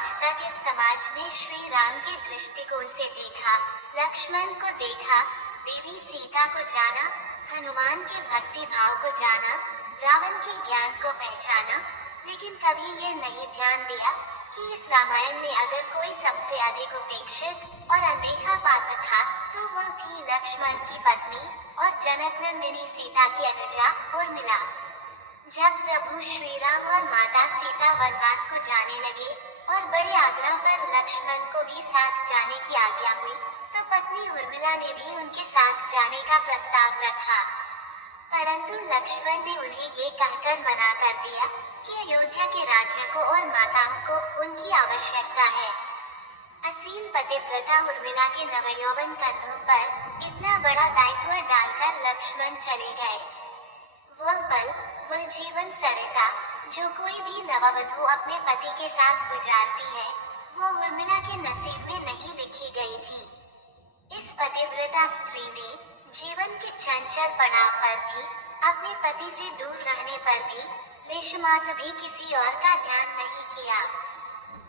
आज तक इस समाज ने श्री राम के दृष्टिकोण से देखा, लक्ष्मण को देखा, देवी सीता को जाना, हनुमान के भक्ति भाव को जाना, रावण के ज्ञान को पहचाना, लेकिन कभी ये नहीं ध्यान दिया कि इस रामायण में अगर कोई सबसे अधिक उपेक्षित और अनदेखा पात्र था तो वह थी लक्ष्मण की पत्नी और जनकनंदिनी सीता की अनुजा उर्मिला। जब प्रभु श्री राम और माता सीता वनवास को जाने लगे और बड़े आग्रह पर लक्ष्मण को भी साथ जाने की आज्ञा हुई, तो पत्नी उर्मिला ने भी उनके साथ जाने का प्रस्ताव रखा। परंतु लक्ष्मण ने उन्हें ये कहकर मना कर दिया कि अयोध्या के राज्य को और माताओं को उनकी आवश्यकता है। असीम पतिव्रता उर्मिला के नवयौवन कंधों पर इतना बड़ा दायित्व डालकर लक्ष्मण चले गए। वह पल, वह जीवन सरिता जो कोई भी नववधु अपने पति के साथ गुजारती है, वो उर्मिला के नसीब में नहीं लिखी गई थी। इस पतिव्रता स्त्री ने जीवन के चंचल पड़ाव पर भी, अपने पति से दूर रहने पर भी लेशमात्र भी किसी और का ध्यान नहीं किया।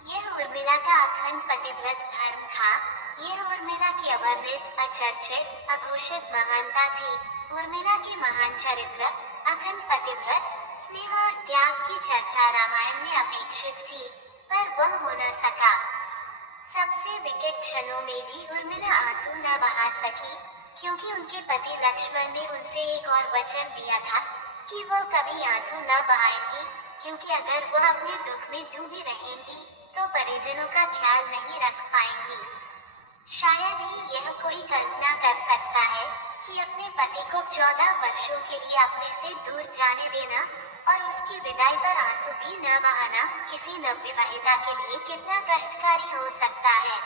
यह उर्मिला का अखंड पतिव्रत धर्म था। यह उर्मिला की अवर्णित, अचर्चित, अघोषित महानता थी। उर्मिला की महान चरित्र, अखंड पतिव्रत, स्नेह और त्याग की चर्चा रामायण में अपेक्षित थी, पर वह हो न सका। सबसे विकट क्षणों में भी उर्मिला आंसू न बहा सकी, क्योंकि उनके पति लक्ष्मण ने उनसे एक और वचन दिया था कि वो कभी आंसू न बहाएंगी, क्योंकि अगर वह अपने दुख में डूबी रहेंगी तो परिजनों का ख्याल नहीं रख पाएंगी। शायद ही यह कोई कल्पना कर सकता है कि अपने पति को 14 वर्षों के लिए अपने से दूर जाने देना और उसकी विदाई पर आंसू भी न बहाना किसी नवविवाहिता के लिए कितना कष्टकारी हो सकता है।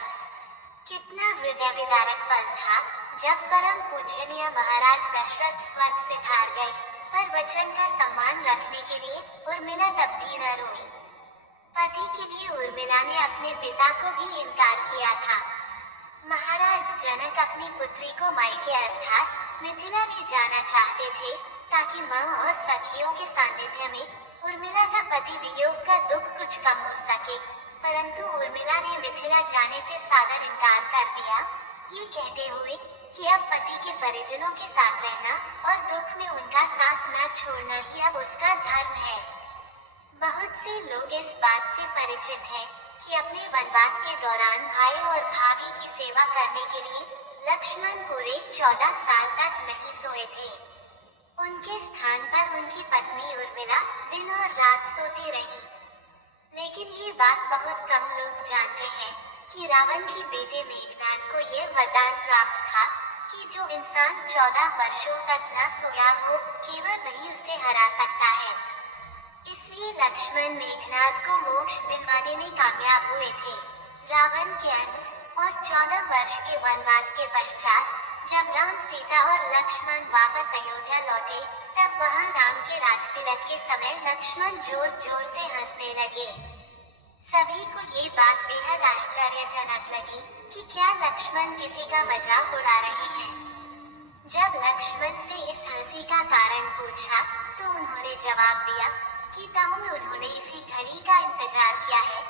कितना हृदय विदारक पल था जब परम पूजनीय महाराज दशरथ स्वर्ग से हार गए, पर वचन का सम्मान रखने के लिए उर्मिला तब भी न रोई। पति के लिए उर्मिला ने अपने पिता को भी इनकार किया था। महाराज जनक अपनी पुत्री को मायके अर्थात मिथिला ले जाना चाहते थे, ताकि मां और सखियों के सानिध्य में उर्मिला का पति वियोग का दुख कुछ कम हो सके, परंतु उर्मिला ने मिथिला जाने से सादर इनकार कर दिया, ये कहते हुए कि अब पति के परिजनों के साथ रहना और दुख में उनका साथ न छोड़ना ही अब उसका धर्म है। बहुत से लोग इस बात से परिचित हैं कि अपने वनवास के दौरान भाई और भाभी की सेवा करने के लिए लक्ष्मण पूरे 14 साल तक नहीं सोए थे। उनके स्थान पर उनकी पत्नी उर्मिला दिन और रात सोती रही। लेकिन ये बात बहुत कम लोग जानते हैं कि रावण की बेटे मेघनाद को यह वरदान प्राप्त था कि जो इंसान 14 वर्षों तक न सोया हो, केवल वही उसे हरा सकता है। इसलिए लक्ष्मण मेघनाद को मोक्ष दिलवाने में कामयाब हुए थे। रावण के अंत और 14 वर्ष के वनवास के पश्चात जब राम, सीता और लक्ष्मण वापस अयोध्या लौटे, तब वहां राम के राजतिलक के समय लक्ष्मण जोर जोर से हंसने लगे। सभी को ये बात बेहद आश्चर्यजनक लगी कि क्या लक्ष्मण किसी का मजाक उड़ा रहे हैं। जब लक्ष्मण से इस हंसी का कारण पूछा, तो उन्होंने जवाब दिया कि ताउम्र उन्होंने इसी घड़ी का इंतजार किया है,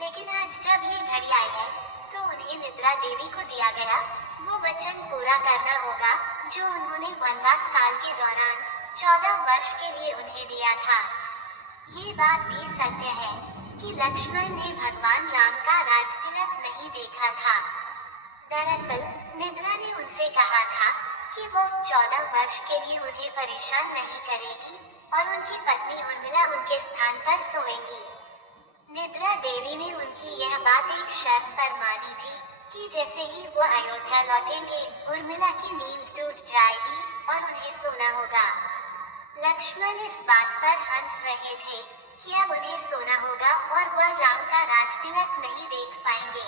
लेकिन आज जब ये घड़ी आई है तो उन्हें निद्रा देवी को दिया गया वो वचन पूरा करना होगा जो उन्होंने वनवास काल के दौरान 14 वर्ष के लिए उन्हें दिया था। ये बात भी सत्य है कि लक्ष्मण ने भगवान राम का राजतिलक नहीं देखा था। दरअसल निद्रा ने उनसे कहा था कि वो 14 वर्ष के लिए उन्हें परेशान नहीं करेगी और उनकी पत्नी उर्मिला उनके स्थान पर सोएंगी। निद्रा देवी ने उनकी यह बात एक शर्त पर मानी थी कि जैसे ही वो अयोध्या लौटेंगे, उर्मिला की नींद टूट जाएगी और उन्हें सोना होगा। लक्ष्मण इस बात पर हंस रहे थे कि अब उन्हें सोना होगा और वह राम का राजतिलक नहीं देख पाएंगे।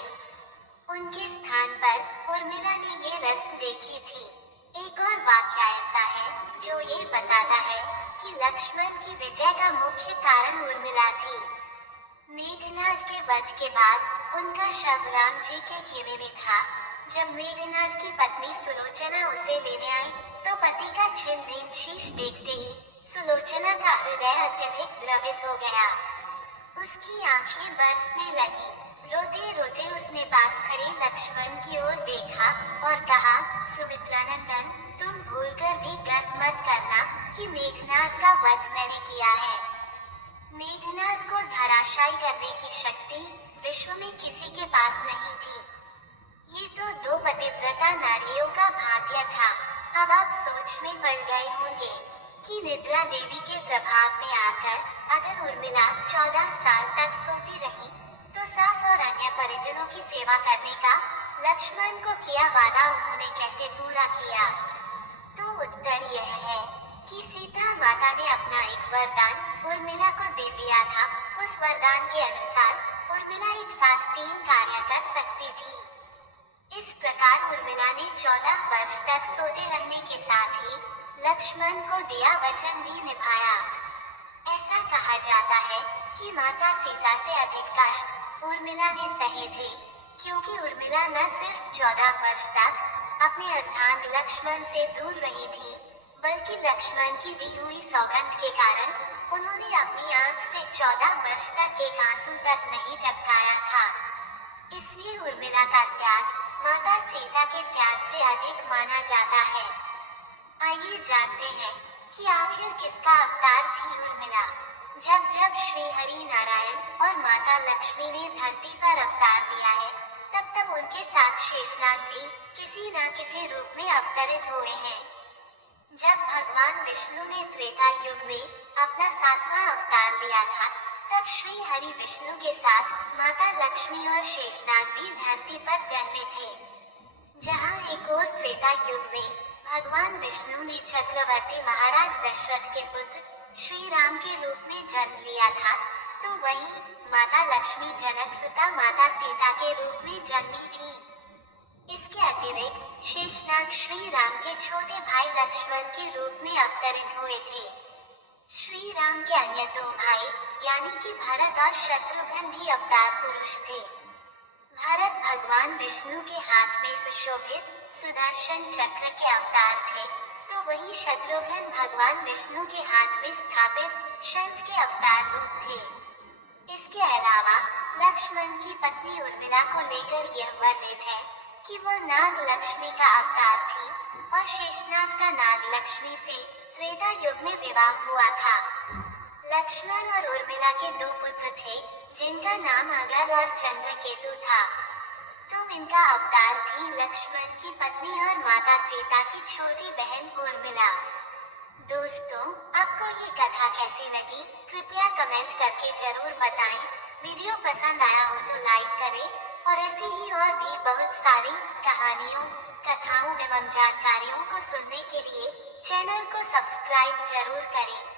उनके स्थान पर उर्मिला ने ये रस्म देखी थी। एक और वाक्य ऐसा है जो ये बताता है कि लक्ष्मण की विजय का मुख्य कारण उर्मिला थी। मेघनाद के वध के बाद उनका शव राम जी के खेमे में था। जब मेघनाद की पत्नी सुलोचना उसे लेने आई, तो पति का छिन्न शीश देखते ही सुलोचना का हृदय अत्यधिक द्रवित हो गया। उसकी आंखें बरसने लगी। रोते रोते उसने पास खड़े लक्ष्मण की ओर देखा और कहा, सुमित्रानंदन, तुम भूलकर भी गर्व मत करना कि मेघनाद का वध मैंने किया है। मेघनाद को धराशायी करने की शक्ति विश्व में किसी के पास नहीं थी। ये तो दो पतिव्रता नारियों का भाग्य था। अब आप सोच में पड़ गए होंगे कि निद्रा देवी के प्रभाव में आकर अगर उर्मिला 14 साल तक सोती रही तो सास और अन्य परिजनों की सेवा करने का लक्ष्मण को किया वादा उन्होंने कैसे पूरा किया? तो उत्तर यह है कि सीता माता ने अपना एक वरदान उर्मिला को दे दिया था। उस वरदान के अनुसार उर्मिला एक साथ 3 कार्य कर सकती थी। इस प्रकार उर्मिला ने 14 वर्ष तक सोते रहने के साथ ही लक्ष्मण को दिया वचन भी निभाया। ऐसा कहा जाता है कि माता सीता से अधिक कष्ट उर्मिला ने सहे थे, क्योंकि उर्मिला न सिर्फ 14 वर्ष तक अपने अर्धांग लक्ष्मण से दूर रही थी, बल्कि लक्ष्मण की दी हुई सौगंध के कारण उन्होंने अपनी आंख से 14 वर्ष तक एक आंसू तक नहीं झपकाया था। इसलिए उर्मिला का त्याग माता सीता के त्याग से अधिक माना जाता है। आइए जानते हैं कि आखिर किसका अवतार थी उर्मिला। जब जब श्री हरि नारायण और माता लक्ष्मी ने धरती पर अवतार लिया है, तब तब उनके साथ शेषनाग भी किसी न किसी रूप में अवतरित हुए हैं। जब भगवान विष्णु ने त्रेता युग में अपना 7वां अवतार लिया था, तब श्री हरि विष्णु के साथ माता लक्ष्मी और शेषनाग भी धरती पर जन्मे थे। जहाँ एक और त्रेता युग में भगवान विष्णु ने चक्रवर्ती महाराज दशरथ के पुत्र श्री राम के रूप में जन्म लिया था, तो वहीं माता लक्ष्मी जनक सुता माता सीता के रूप में जन्मी थी। इसके अतिरिक्त शेषनाग श्री राम के छोटे भाई लक्ष्मण के रूप में अवतरित हुए थे। श्री राम के अन्य 2 भाई यानी कि भरत और शत्रुघ्न भी अवतार पुरुष थे। भरत भगवान विष्णु के हाथ में सुशोभित सुदर्शन चक्र के अवतार थे, तो वहीं शत्रुघ्न भगवान विष्णु के हाथ में स्थापित शंख के अवतार रूप थे। इसके अलावा लक्ष्मण की पत्नी उर्मिला को लेकर यह वर्णित है कि वह नाग लक्ष्मी का अवतार थी और शेषनाग का नाग लक्ष्मी से त्रेता युग में विवाह हुआ था। लक्ष्मण और उर्मिला के 2 पुत्र थे, जिनका नाम अगद और चंद्रकेतु था। तो इनका अवतार थी लक्ष्मण की पत्नी और माता सीता की छोटी बहन उर्मिला। दोस्तों, आपको ये कथा कैसी लगी? कृपया कमेंट करके जरूर बताएं। वीडियो पसंद आया हो तो लाइक करें और ऐसी ही और भी बहुत सारी कहानियों, कथाओं एवं जानकारियों को सुनने के लिए चैनल को सब्सक्राइब जरूर करें।